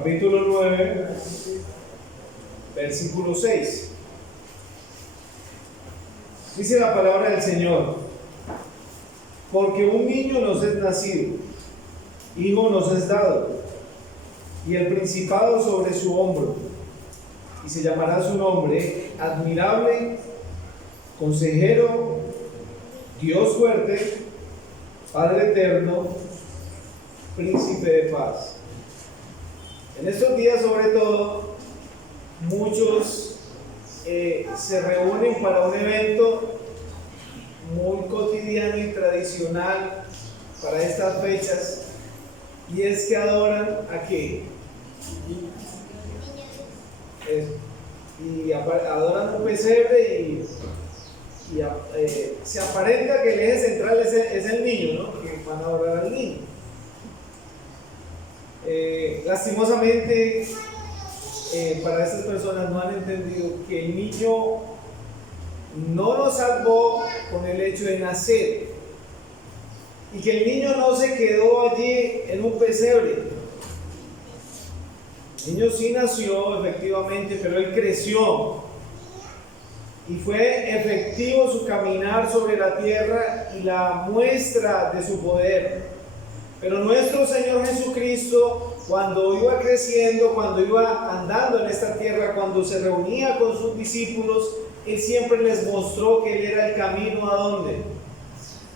capítulo 9, versículo 6. Dice la palabra del Señor: porque un niño nos es nacido, hijo nos es dado, y el principado sobre su hombro, y se llamará su nombre admirable, consejero, Dios fuerte, Padre eterno, príncipe de paz. En estos días, sobre todo, muchos se reúnen para un evento muy cotidiano y tradicional para estas fechas, y es que adoran ¿a qué? Y adoran un pesebre y se aparenta que el eje central es el niño, ¿no? Que van a adorar al niño. Lastimosamente, para estas personas no han entendido que el niño no nos salvó con el hecho de nacer, y que el niño no se quedó allí en un pesebre. El niño sí nació efectivamente, pero él creció y fue efectivo su caminar sobre la tierra y la muestra de su poder. Pero nuestro Señor Jesucristo, cuando iba creciendo, cuando iba andando en esta tierra, cuando se reunía con sus discípulos, Él siempre les mostró que Él era el camino ¿a dónde?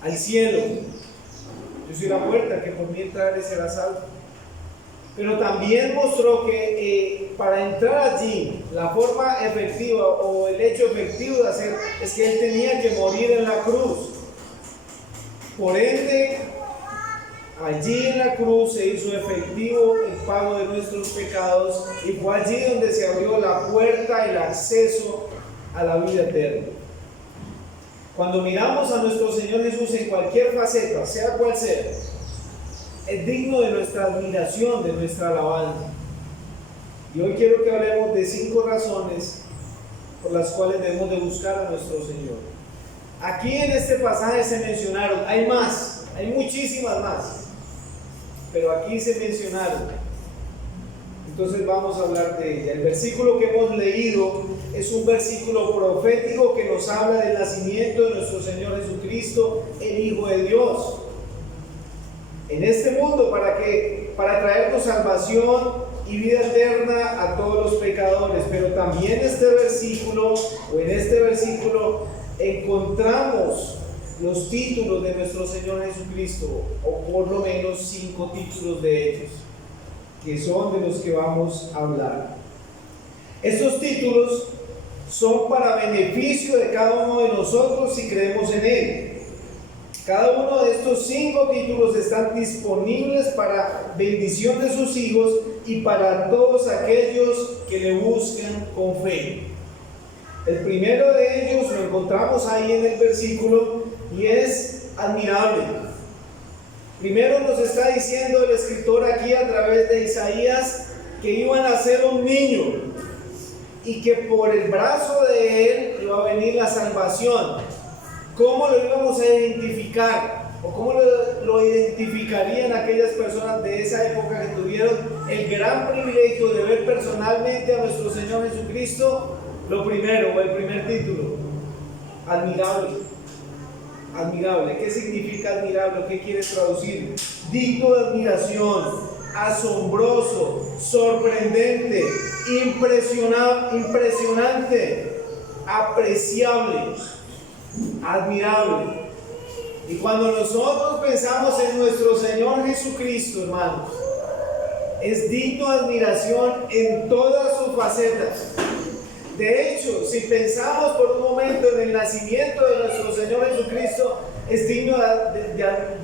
Al cielo. Yo soy la puerta, que por mí entrare será salvo. Pero también mostró que para entrar allí, la forma efectiva o el hecho efectivo de hacer es que Él tenía que morir en la cruz. Por ende, allí en la cruz se hizo efectivo el pago de nuestros pecados, y fue allí donde se abrió la puerta, el acceso a la vida eterna. Cuando miramos a nuestro Señor Jesús en cualquier faceta, sea cual sea, es digno de nuestra admiración, de nuestra alabanza. Y hoy quiero que hablemos de 5 razones por las cuales debemos de buscar a nuestro Señor. Aquí en este pasaje se mencionaron, hay más, hay muchísimas más, pero aquí se mencionaron. Entonces vamos a hablar de ella. El versículo que hemos leído es un versículo profético que nos habla del nacimiento de nuestro Señor Jesucristo, el Hijo de Dios, en este mundo para traernos salvación y vida eterna a todos los pecadores. Pero también en este versículo encontramos los títulos de nuestro Señor Jesucristo, o por lo menos 5 títulos de ellos, que son de los que vamos a hablar. Estos títulos son para beneficio de cada uno de nosotros si creemos en Él. Cada uno de estos 5 títulos están disponibles para bendición de sus hijos y para todos aquellos que le buscan con fe. El primero de ellos lo encontramos ahí en el versículo y es admirable. Primero nos está diciendo el escritor aquí a través de Isaías que iba a nacer un niño y que por el brazo de él iba a venir la salvación. ¿Cómo lo íbamos a identificar? ¿O cómo lo identificarían aquellas personas de esa época que tuvieron el gran privilegio de ver personalmente a nuestro Señor Jesucristo? Lo primero, o el primer título, admirable. Admirable. ¿Qué significa admirable? ¿Qué quiere traducir? Digno de admiración, asombroso, sorprendente, impresionante, apreciable, admirable. Y cuando nosotros pensamos en nuestro Señor Jesucristo, hermanos, es digno de admiración en todas sus facetas. De hecho, si pensamos por un momento en el nacimiento de nuestro Señor Jesucristo, es digno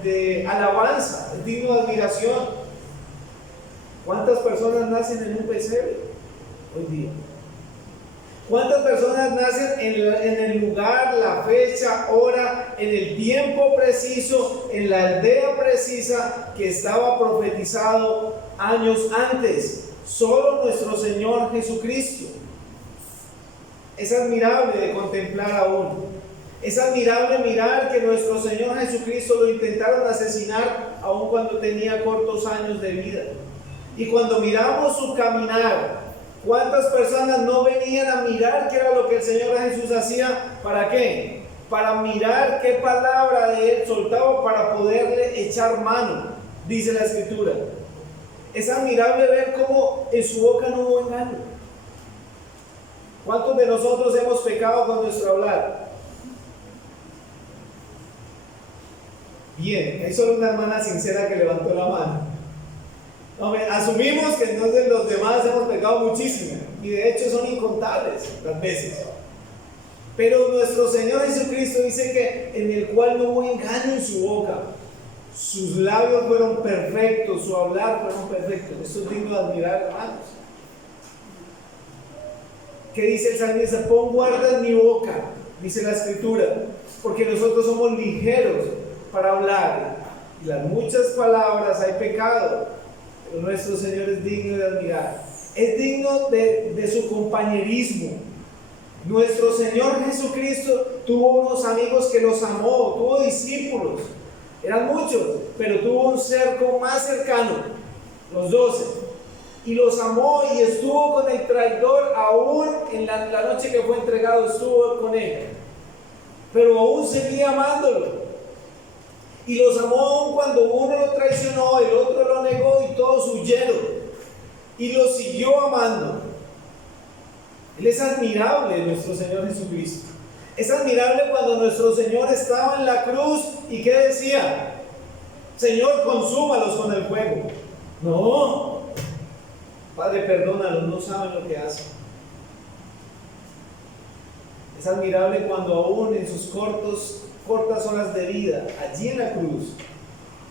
de alabanza, es digno de admiración. ¿Cuántas personas nacen en un pesebre hoy día? ¿Cuántas personas nacen en el lugar, la fecha, hora, en el tiempo preciso, en la aldea precisa que estaba profetizado años antes? Solo nuestro Señor Jesucristo. Es admirable de contemplar aún. Es admirable mirar que nuestro Señor Jesucristo lo intentaron asesinar aun cuando tenía cortos años de vida. Y cuando miramos su caminar, ¿cuántas personas no venían a mirar qué era lo que el Señor Jesús hacía? ¿Para qué? Para mirar qué palabra de Él soltaba para poderle echar mano, dice la Escritura. Es admirable ver cómo en su boca no hubo engaño. ¿Cuántos de nosotros hemos pecado con nuestro hablar? Bien, hay solo una hermana sincera que levantó la mano. Hombre, asumimos que entonces los demás hemos pecado muchísimo, y de hecho son incontables las veces. Pero nuestro Señor Jesucristo dice que en el cual no hubo engaño en su boca. Sus labios fueron perfectos, su hablar fueron perfectos. Esto es digno de admirar, hermanos. ¿Qué dice el salmista? Pon guarda en mi boca, dice la Escritura, porque nosotros somos ligeros para hablar. Y las muchas palabras hay pecado, pero nuestro Señor es digno de admirar. Es digno de su compañerismo. Nuestro Señor Jesucristo tuvo unos amigos que los amó, tuvo discípulos, eran muchos, pero tuvo un cerco más cercano, los 12, y los amó y estuvo con el traidor aún en la noche que fue entregado, estuvo con él, pero aún seguía amándolo, y los amó aún cuando uno lo traicionó, el otro lo negó y todos huyeron, y lo siguió amando. Él es admirable, nuestro Señor Jesucristo. Es admirable cuando nuestro Señor estaba en la cruz y ¿qué decía? Señor, consúmalos con el fuego. No, Padre, perdónalos, no saben lo que hacen. Es admirable cuando aún en sus cortas horas de vida, allí en la cruz,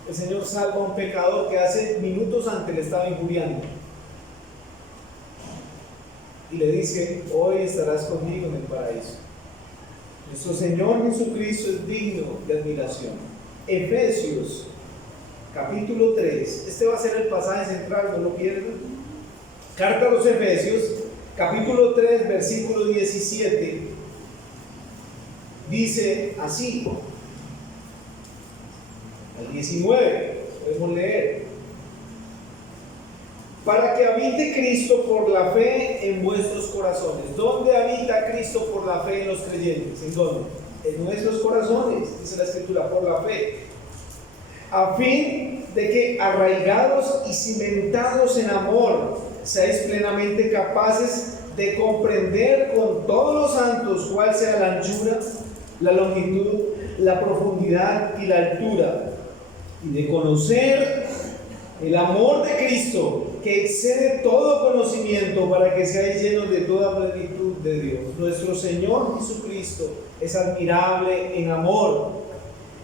el Señor salva a un pecador que hace minutos antes le estaba injuriando. Y le dice, hoy estarás conmigo en el paraíso. Nuestro Señor Jesucristo es digno de admiración. Efesios, capítulo 3. Este va a ser el pasaje central, no lo pierdan. Carta a los Efesios, capítulo 3, versículo 17. Dice así. Al 19, podemos leer. Para que habite Cristo por la fe en vuestros corazones. ¿Dónde habita Cristo por la fe en los creyentes? ¿En dónde? En nuestros corazones, dice la Escritura, por la fe. A fin de que arraigados y cimentados en amor, seáis plenamente capaces de comprender con todos los santos cuál sea la anchura, la longitud, la profundidad y la altura, y de conocer el amor de Cristo, que excede todo conocimiento, para que seáis llenos de toda plenitud de Dios. Nuestro Señor Jesucristo es admirable en amor.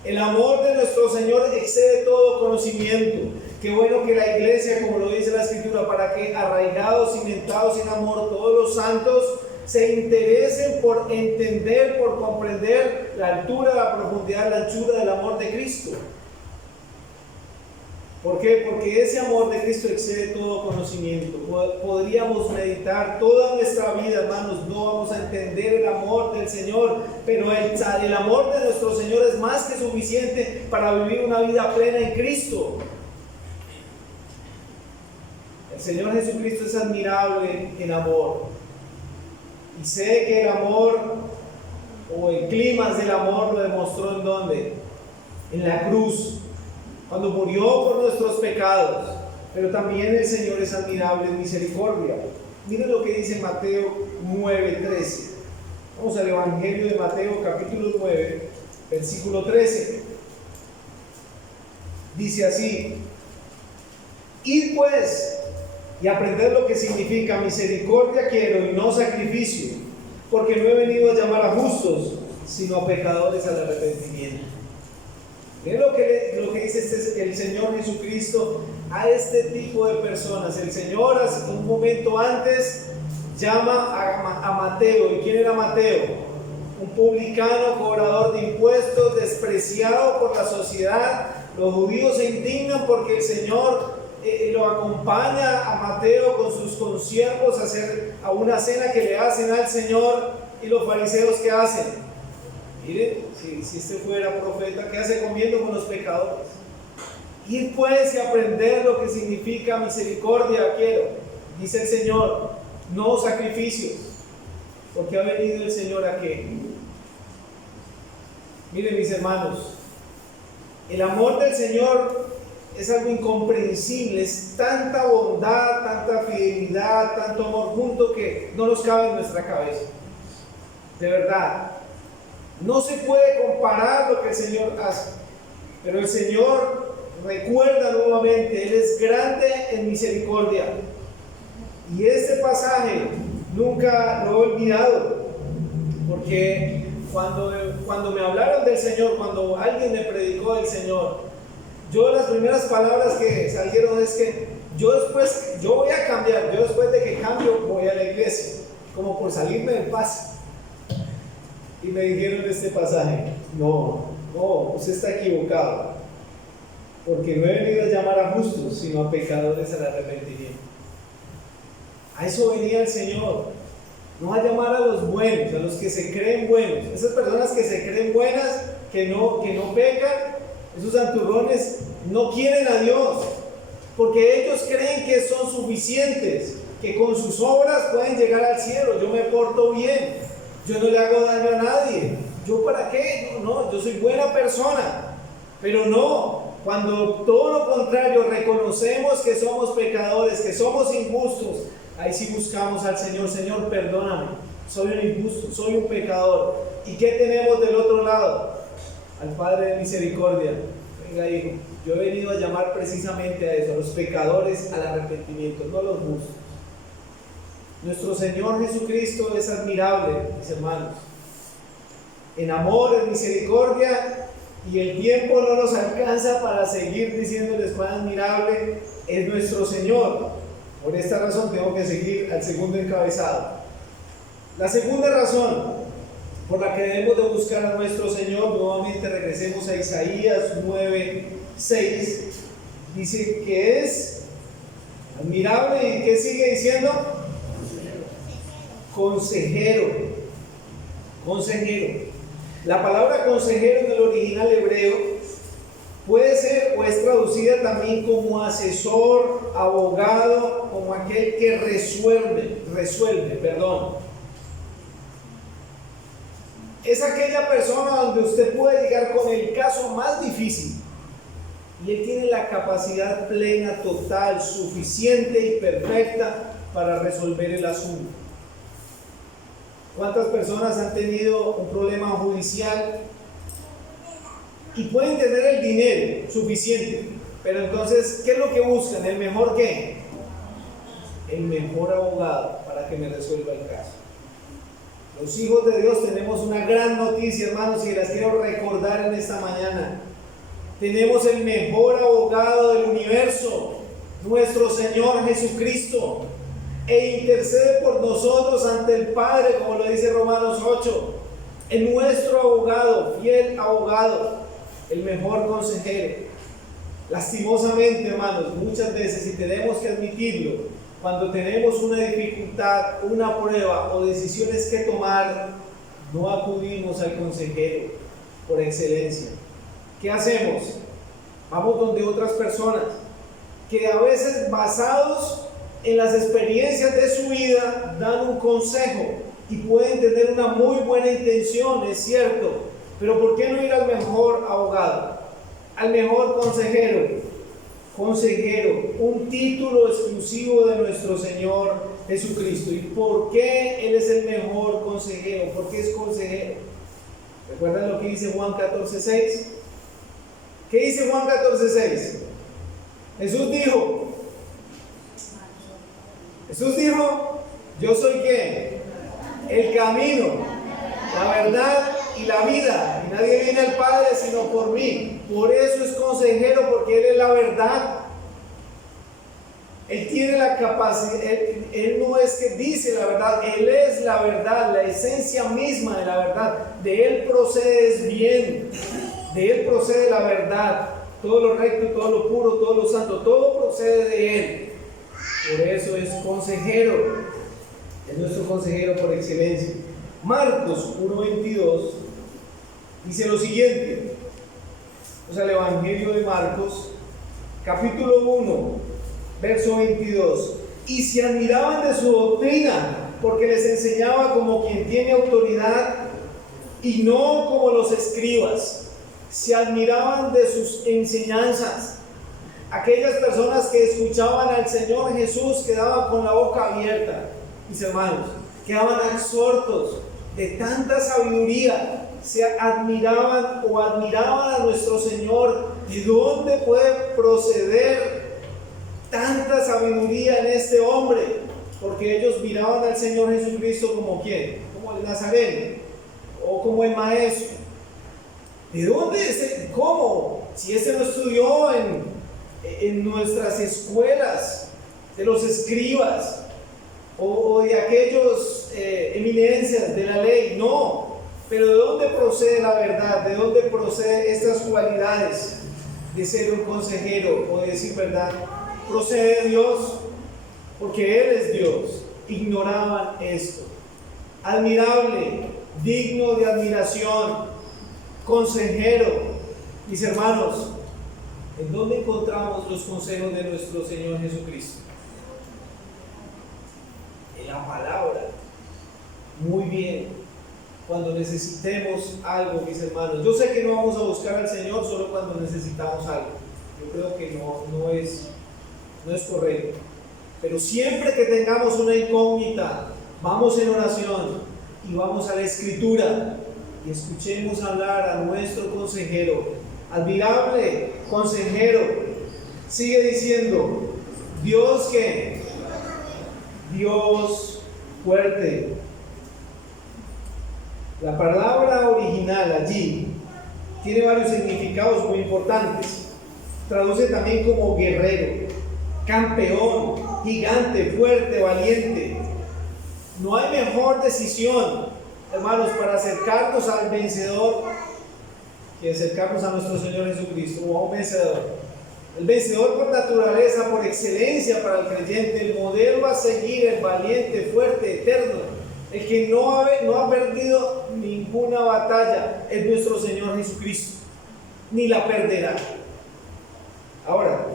El amor de nuestro Señor excede todo conocimiento. Qué bueno que la iglesia, como lo dice la Escritura, para que arraigados, cimentados en amor, todos los santos se interesen por entender, por comprender la altura, la profundidad, la anchura del amor de Cristo. ¿Por qué? Porque ese amor de Cristo excede todo conocimiento. Podríamos meditar toda nuestra vida, hermanos, no vamos a entender el amor del Señor, pero el amor de nuestro Señor es más que suficiente para vivir una vida plena en Cristo. El Señor Jesucristo es admirable en amor. Y sé que el amor, o el clímax del amor, lo demostró ¿en dónde? En la cruz, cuando murió por nuestros pecados. Pero también el Señor es admirable en misericordia. Miren lo que dice Mateo 9:13. Vamos al Evangelio de Mateo, capítulo 9, versículo 13. Dice así: id pues y aprended lo que significa misericordia quiero y no sacrificio, porque no he venido a llamar a justos, sino a pecadores al arrepentimiento. Miren lo que dice el Señor Jesucristo a este tipo de personas. El Señor, un momento antes, llama a Mateo. ¿Y quién era Mateo? Un publicano, cobrador de impuestos, despreciado por la sociedad. Los judíos se indignan porque el Señor lo acompaña a Mateo con sus consiervos a una cena que le hacen al Señor. Y los fariseos, ¿qué hacen? Miren, si este fuera profeta, ¿qué hace comiendo con los pecadores? Ir pues y aprender lo que significa misericordia quiero, dice el Señor, no sacrificios, porque ha venido el Señor a qué. Miren mis hermanos, el amor del Señor es algo incomprensible, es tanta bondad, tanta fidelidad, tanto amor junto que no nos cabe en nuestra cabeza. De verdad, no se puede comparar lo que el Señor hace, pero el Señor recuerda nuevamente, Él es grande en misericordia. Y este pasaje nunca lo he olvidado, porque cuando me hablaron del Señor, cuando alguien me predicó del Señor, las primeras palabras que salieron es que yo voy a cambiar, yo después de que cambio voy a la iglesia, como por salirme del paso. Y me dijeron este pasaje, no, usted está equivocado, porque no he venido a llamar a justos, sino a pecadores al arrepentimiento. A eso venía el Señor, no a llamar a los buenos, a los que se creen buenos, esas personas que se creen buenas, que no pecan. Esos santurrones no quieren a Dios, porque ellos creen que son suficientes, que con sus obras pueden llegar al cielo. Yo me porto bien, yo no le hago daño a nadie, ¿yo para qué? No, yo soy buena persona. Pero no, cuando todo lo contrario, reconocemos que somos pecadores, que somos injustos, ahí sí buscamos al Señor. Señor, perdóname, soy un injusto, soy un pecador. ¿Y qué tenemos del otro lado? Al Padre de misericordia. Venga, hijo, yo he venido a llamar precisamente a eso, a los pecadores al arrepentimiento, no a los justos. Nuestro Señor Jesucristo es admirable, mis hermanos, en amor, en misericordia, y el tiempo no nos alcanza para seguir diciéndoles cuán admirable es nuestro Señor. Por esta razón tengo que seguir al segundo encabezado. La segunda razón por la que debemos de buscar a nuestro Señor, nuevamente regresemos a Isaías 9:6, dice que es admirable. ¿Y qué sigue diciendo? Consejero. La palabra consejero en el original hebreo puede ser o es traducida también como asesor, abogado, como aquel que resuelve. Es aquella persona donde usted puede llegar con el caso más difícil y él tiene la capacidad plena, total, suficiente y perfecta para resolver el asunto. ¿Cuántas personas han tenido un problema judicial y pueden tener el dinero suficiente, pero entonces, ¿qué es lo que buscan? ¿El mejor qué? El mejor abogado para que me resuelva el caso. Los hijos de Dios tenemos una gran noticia, hermanos, y las quiero recordar en esta mañana. Tenemos el mejor abogado del universo, nuestro Señor Jesucristo, e intercede por nosotros ante el Padre, como lo dice Romanos 8. Es nuestro abogado, fiel abogado, el mejor consejero. Lastimosamente, hermanos, muchas veces, y tenemos que admitirlo, cuando tenemos una dificultad, una prueba o decisiones que tomar, no acudimos al consejero por excelencia. ¿Qué hacemos? Vamos donde otras personas que a veces, basados en las experiencias de su vida, dan un consejo y pueden tener una muy buena intención, es cierto, pero ¿por qué no ir al mejor abogado, al mejor consejero? Un título exclusivo de nuestro Señor Jesucristo. ¿Y por qué Él es el mejor consejero? ¿Por qué es consejero? ¿Recuerdan lo que dice Juan 14:6? ¿Qué dice Juan 14:6? Jesús dijo, yo soy ¿qué? El camino, la verdad y la vida, y nadie viene al Padre sino por mí. Por eso es consejero, porque Él es la verdad. Él tiene la capacidad, él no es que dice la verdad, Él es la verdad, la esencia misma de la verdad. De Él procede es bien, de Él procede la verdad, todo lo recto, todo lo puro, todo lo santo, todo procede de Él. Por eso es consejero, es nuestro consejero por excelencia. Marcos 1:22 dice lo siguiente, o sea, el Evangelio de Marcos, capítulo 1, verso 22. Y se admiraban de su doctrina, porque les enseñaba como quien tiene autoridad y no como los escribas. Se admiraban de sus enseñanzas. Aquellas personas que escuchaban al Señor Jesús quedaban con la boca abierta, mis hermanos, quedaban absortos de tanta sabiduría. Se admiraban a nuestro Señor. ¿De dónde puede proceder tanta sabiduría en este hombre? Porque ellos miraban al Señor Jesucristo como ¿quién? Como el Nazareno o como el Maestro. ¿De dónde? ¿Cómo? Si ese no estudió en nuestras escuelas de los escribas o de aquellos eminencias de la ley. No, pero ¿de dónde procede la verdad? ¿De dónde proceden estas cualidades de ser un consejero o de decir verdad? Procede de Dios, porque Él es Dios. Ignoraban esto. Admirable, digno de admiración, consejero. Mis hermanos, ¿en dónde encontramos los consejos de nuestro Señor Jesucristo? En la palabra. Muy bien. Cuando necesitemos algo, mis hermanos. Yo sé que no vamos a buscar al Señor solo cuando necesitamos algo. Yo creo que no es correcto. Pero siempre que tengamos una incógnita, vamos en oración y vamos a la Escritura y escuchemos hablar a nuestro consejero. Admirable consejero. Sigue diciendo, Dios que Dios fuerte. La palabra original allí tiene varios significados muy importantes. Traduce también como guerrero, campeón, gigante, fuerte, valiente. No hay mejor decisión, hermanos, para acercarnos al vencedor que acercarnos a nuestro Señor Jesucristo o a un vencedor. El vencedor por naturaleza, por excelencia para el creyente, el modelo a seguir, el valiente, fuerte, eterno, el que no ha perdido ninguna batalla, es nuestro Señor Jesucristo, ni la perderá. Ahora,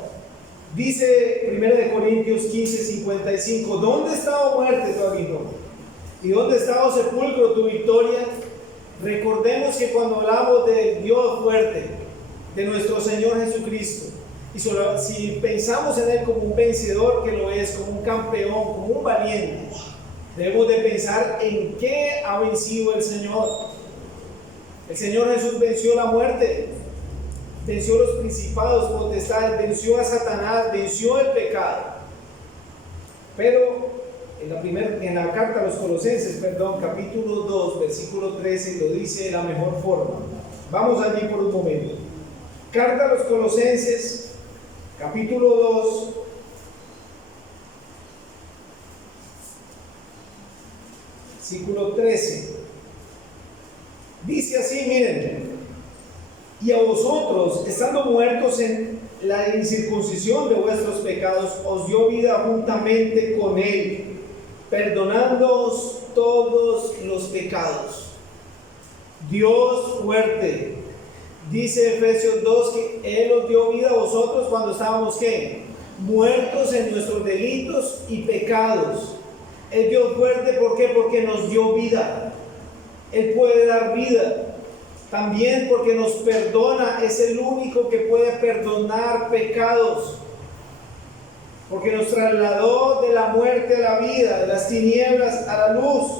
dice 1 Corintios 15:55, ¿dónde está, oh muerte, tu aguijón? ¿Y dónde está, oh sepulcro, tu victoria? Recordemos que cuando hablamos del Dios fuerte, de nuestro Señor Jesucristo, y si pensamos en Él como un vencedor, que lo es, como un campeón, como un valiente, debemos de pensar en qué ha vencido el Señor. El Señor Jesús venció la muerte, venció los principados, potestades, venció a Satanás, venció el pecado. Pero en la carta a los Colosenses, capítulo 2, versículo 13, lo dice de la mejor forma. Vamos allí por un momento. Carta a los Colosenses, capítulo 2, versículo 13. Dice así, miren: y a vosotros, estando muertos en la incircuncisión de vuestros pecados, os dio vida juntamente con Él, perdonándoos todos los pecados. Dios fuerte. Dice Efesios 2 que Él os dio vida a vosotros cuando estábamos ¿qué? Muertos en nuestros delitos y pecados. El Dios fuerte, ¿por qué? Porque nos dio vida. Él puede dar vida. También porque nos perdona, es el único que puede perdonar pecados. Porque nos trasladó de la muerte a la vida, de las tinieblas a la luz.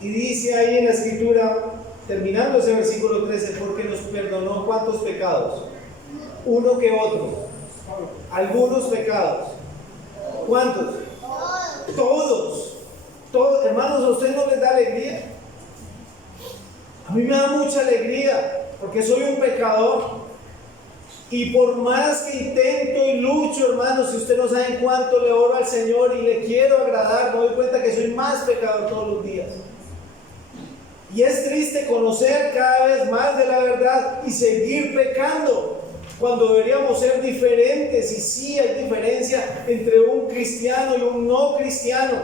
Y dice ahí en la Escritura, terminando ese versículo 13, porque nos perdonó ¿cuántos pecados? Uno que otro. Algunos pecados. ¿Cuántos? Todos. Hermanos, ¿a usted no les da alegría? A mí me da mucha alegría, porque soy un pecador. Y por más que intento y lucho, hermanos, si usted no sabe cuánto le oro al Señor y le quiero agradar, me doy cuenta que soy más pecador todos los días. Y es triste conocer cada vez más de la verdad y seguir pecando, cuando deberíamos ser diferentes. Y sí hay diferencia entre un cristiano y un no cristiano,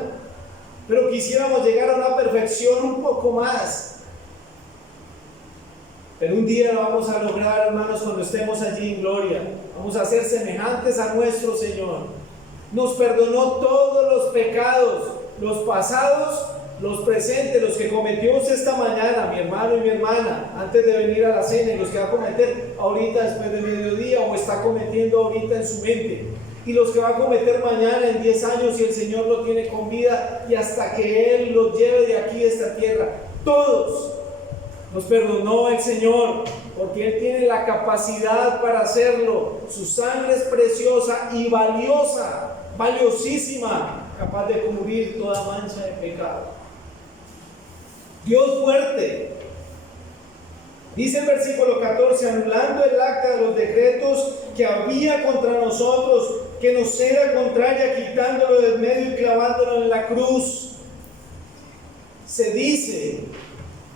pero quisiéramos llegar a una perfección un poco más. Pero un día lo vamos a lograr, hermanos, cuando estemos allí en gloria. Vamos a ser semejantes a nuestro Señor. Nos perdonó todos los pecados, los pasados, los presentes, los que cometió usted esta mañana, mi hermano y mi hermana, antes de venir a la cena, y los que va a cometer ahorita después del mediodía o está cometiendo ahorita en su mente, y los que va a cometer mañana en 10 años si el Señor lo tiene con vida y hasta que Él los lleve de aquí a esta tierra. Todos nos perdonó el Señor, porque Él tiene la capacidad para hacerlo. Su sangre es preciosa y valiosa, valiosísima, capaz de cubrir toda mancha de pecado. Dios fuerte. Dice el versículo 14, anulando el acta de los decretos que había contra nosotros, que nos era contraria, quitándolo del medio y clavándolo en la cruz. Se dice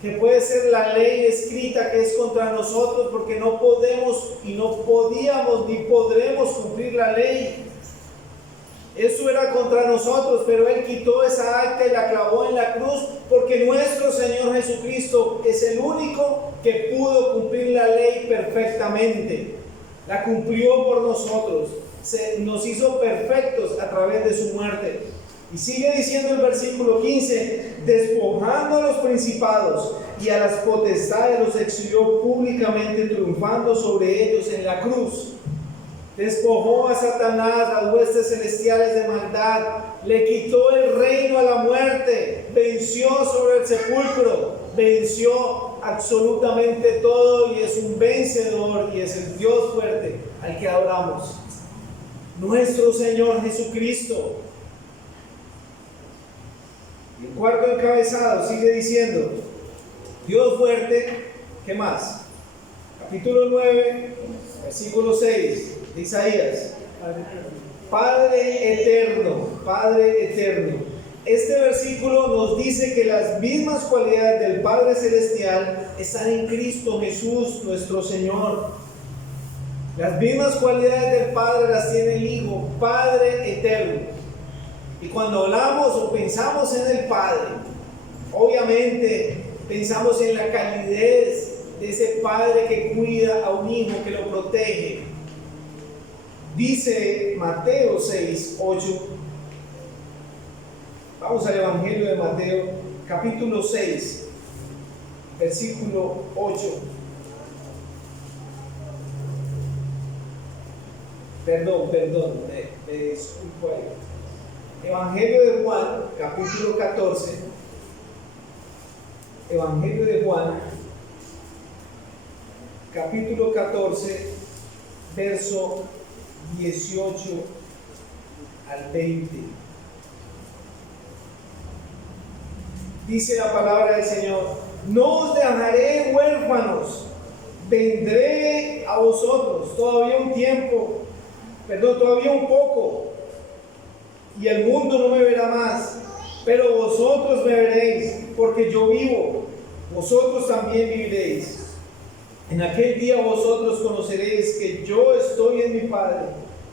que puede ser la ley escrita que es contra nosotros, porque no podemos y no podíamos ni podremos cumplir la ley. Eso era contra nosotros, pero Él quitó esa acta y la clavó en la cruz, porque nuestro Señor Jesucristo es el único que pudo cumplir la ley perfectamente. La cumplió por nosotros, nos hizo perfectos a través de su muerte. Y sigue diciendo el versículo 15, despojando a los principados y a las potestades los exhibió públicamente, triunfando sobre ellos en la cruz. Despojó a Satanás, las huestes celestiales de maldad, le quitó el reino a la muerte, venció sobre el sepulcro, venció absolutamente todo y es un vencedor y es el Dios fuerte al que adoramos. Nuestro Señor Jesucristo. Y el cuarto encabezado sigue diciendo, Dios fuerte, ¿qué más? Capítulo 9, versículo 6 de Isaías. Padre eterno, Padre eterno. Este versículo nos dice que las mismas cualidades del Padre Celestial están en Cristo Jesús, nuestro Señor. Las mismas cualidades del Padre las tiene el Hijo, Padre eterno. Y cuando hablamos o pensamos en el Padre, obviamente pensamos en la calidez de ese Padre que cuida a un hijo, que lo protege. Dice Mateo 6, 8. Vamos al Evangelio de Mateo, capítulo 6, versículo 8. Perdón, me disculpo ahí. Evangelio de Juan, capítulo 14. Evangelio de Juan, capítulo 14, verso 18 al 20. Dice la palabra del Señor: no os dejaré huérfanos, vendré a vosotros. Todavía un poco, y el mundo no me verá más, pero vosotros me veréis, porque yo vivo, vosotros también viviréis. En aquel día vosotros conoceréis que yo estoy en mi Padre,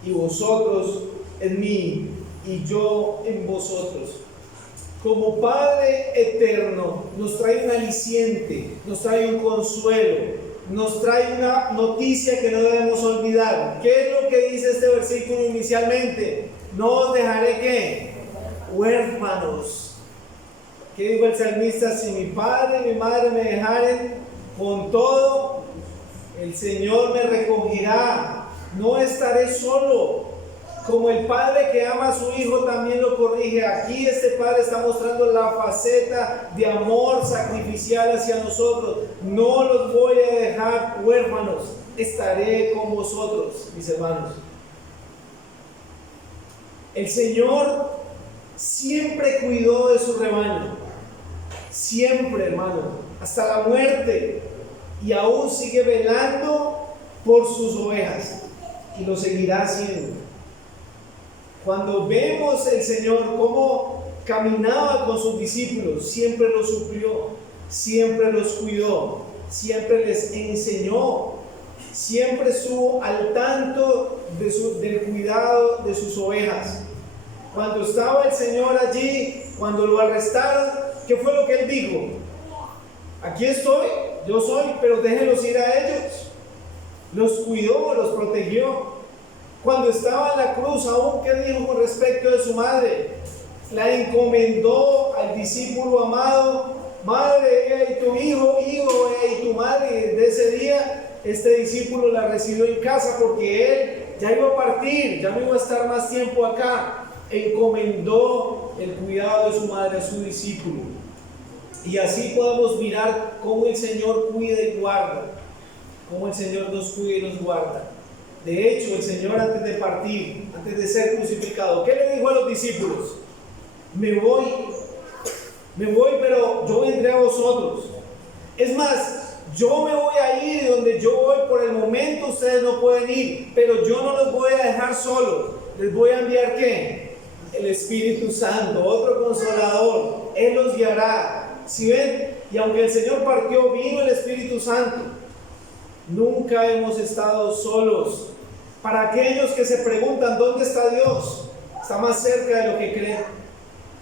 y vosotros en mí, y yo en vosotros. Como Padre eterno, nos trae un aliciente, nos trae un consuelo, nos trae una noticia que no debemos olvidar. ¿Qué es lo que dice este versículo inicialmente? No os dejaré, ¿qué? Huérfanos. ¿Qué dijo el salmista? Si mi padre y mi madre me dejaren, con todo el Señor me recogerá. No estaré solo. Como el padre que ama a su hijo también lo corrige. Aquí este padre está mostrando la faceta de amor sacrificial hacia nosotros. No los voy a dejar huérfanos. Estaré con vosotros, mis hermanos. El Señor siempre cuidó de su rebaño. Siempre, hermano. Hasta la muerte. Y aún sigue velando por sus ovejas. Y lo seguirá haciendo. Cuando vemos el Señor cómo caminaba con sus discípulos, siempre los suplió, siempre los cuidó, siempre les enseñó, siempre estuvo al tanto del cuidado de sus ovejas. Cuando estaba el Señor allí, cuando lo arrestaron, ¿qué fue lo que Él dijo? Aquí estoy, yo soy, pero déjenlos ir a ellos. Los cuidó, los protegió. Cuando estaba en la cruz, aún que dijo con respecto de su madre, la encomendó al discípulo amado: madre, y tu hijo, y tu madre. Y desde ese día, este discípulo la recibió en casa porque él ya iba a partir, ya no iba a estar más tiempo acá. Encomendó el cuidado de su madre a su discípulo. Y así podemos mirar cómo el Señor cuida y guarda, cómo el Señor nos cuida y nos guarda. De hecho, el Señor, antes de partir, antes de ser crucificado, ¿qué le dijo a los discípulos? Me voy, pero yo vendré a vosotros. Es más, yo me voy a ir, y donde yo voy por el momento ustedes no pueden ir, pero yo no los voy a dejar solos. Les voy a enviar ¿qué? El Espíritu Santo, otro consolador. Él los guiará. ¿Sí ven? Y aunque el Señor partió, vino el Espíritu Santo. Nunca hemos estado solos. Para aquellos que se preguntan ¿dónde está Dios? Está más cerca de lo que creen.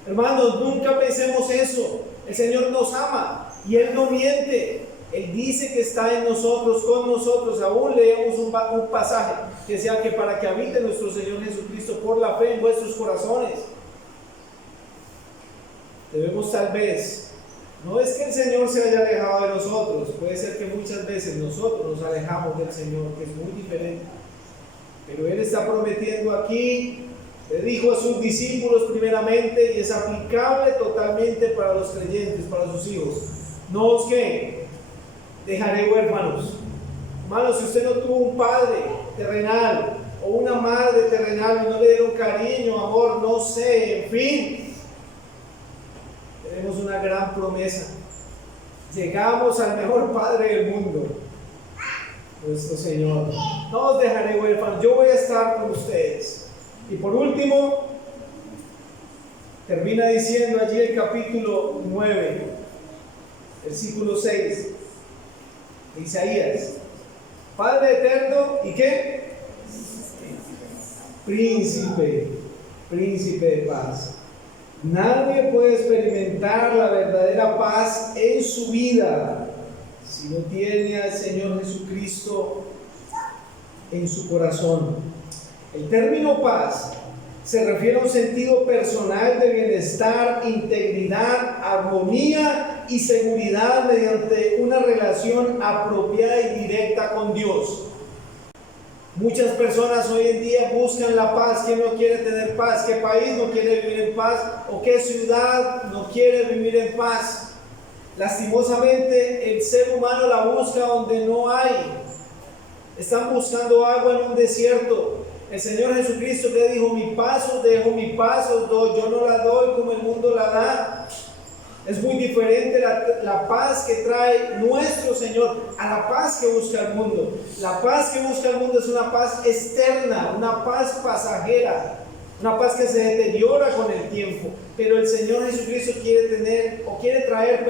Hermanos, nunca pensemos eso. El Señor nos ama y Él no miente. Él dice que está en nosotros, con nosotros. Aún leemos un pasaje que decía que para que habite nuestro Señor Jesucristo por la fe en vuestros corazones. Debemos tal vez, no es que el Señor se haya alejado de nosotros, puede ser que muchas veces nosotros nos alejamos del Señor, que es muy diferente. Pero Él está prometiendo aquí, le dijo a sus discípulos primeramente, y es aplicable totalmente para los creyentes, para sus hijos: no os que dejaré huérfanos. Hermanos, si usted no tuvo un padre terrenal o una madre terrenal y no le dieron cariño, amor, no sé, en fin, tenemos una gran promesa. Llegamos al mejor Padre del mundo, nuestro Señor. No os dejaré huérfanos, yo voy a estar con ustedes. Y por último, termina diciendo allí el capítulo 9, versículo 6 de Isaías: Padre eterno, ¿y qué? Príncipe de paz. Nadie puede experimentar la verdadera paz en su vida si no tiene al Señor Jesucristo en su corazón. El término paz se refiere a un sentido personal de bienestar, integridad, armonía y seguridad mediante una relación apropiada y directa con Dios. Muchas personas hoy en día buscan la paz. ¿Quién no quiere tener paz? ¿Qué país no quiere vivir en paz? ¿O qué ciudad no quiere vivir en paz? Lastimosamente, el ser humano la busca donde no hay. Están buscando agua en un desierto. El Señor Jesucristo le dijo: mi paz os dejo, mi paz os doy. Yo no la doy como el mundo la da. Es muy diferente la paz que trae nuestro Señor a la paz que busca el mundo. La paz que busca el mundo es una paz externa, una paz pasajera, una paz que se deteriora con el tiempo. Pero el Señor Jesucristo quiere traer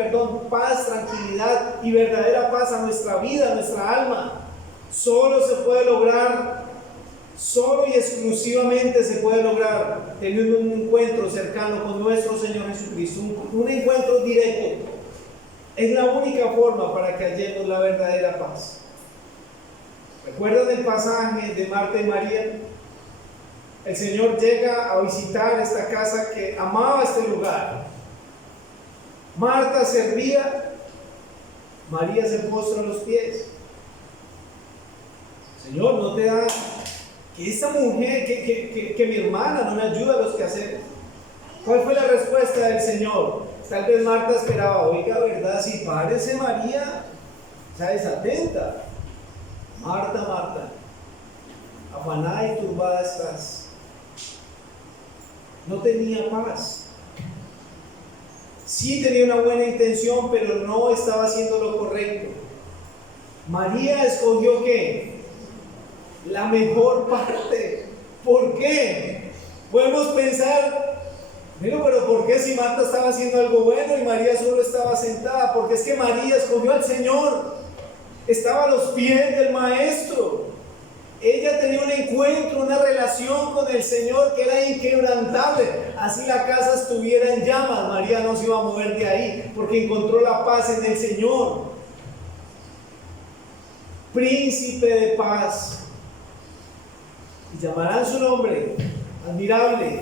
paz, tranquilidad y verdadera paz a nuestra vida, a nuestra alma. Solo se puede lograr, solo y exclusivamente se puede lograr teniendo un encuentro cercano con nuestro Señor Jesucristo, un encuentro directo. Es la única forma para que hallemos la verdadera paz. ¿Recuerdan el pasaje de Marta y María? El Señor llega a visitar esta casa que amaba este lugar. Marta servía, María se postra a los pies. Señor, ¿no te da que esta mujer, que mi hermana no me ayuda a los quehaceres? ¿Cuál fue la respuesta del Señor? Tal vez Marta esperaba: oiga, ¿verdad? Si parece María, está desatenta. Marta, Marta, afanada y turbada estás. No tenía paz. Sí tenía una buena intención, pero no estaba haciendo lo correcto. María escogió ¿qué? La mejor parte. ¿Por qué? Podemos pensar: pero ¿por qué si Marta estaba haciendo algo bueno y María solo estaba sentada? Porque es que María escogió al Señor. Estaba a los pies del Maestro. Ella tenía un encuentro, una relación con el Señor que era inquebrantable. Así la casa estuviera en llamas, María no se iba a mover de ahí, porque encontró la paz en el Señor. Príncipe de paz. y llamarán su nombre, admirable,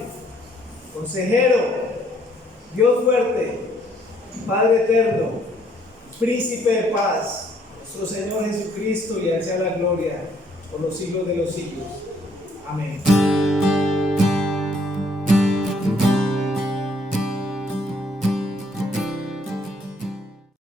consejero, Dios fuerte, Padre eterno, príncipe de paz, nuestro Señor Jesucristo, y a Él sea la gloria por los siglos de los siglos. Amén.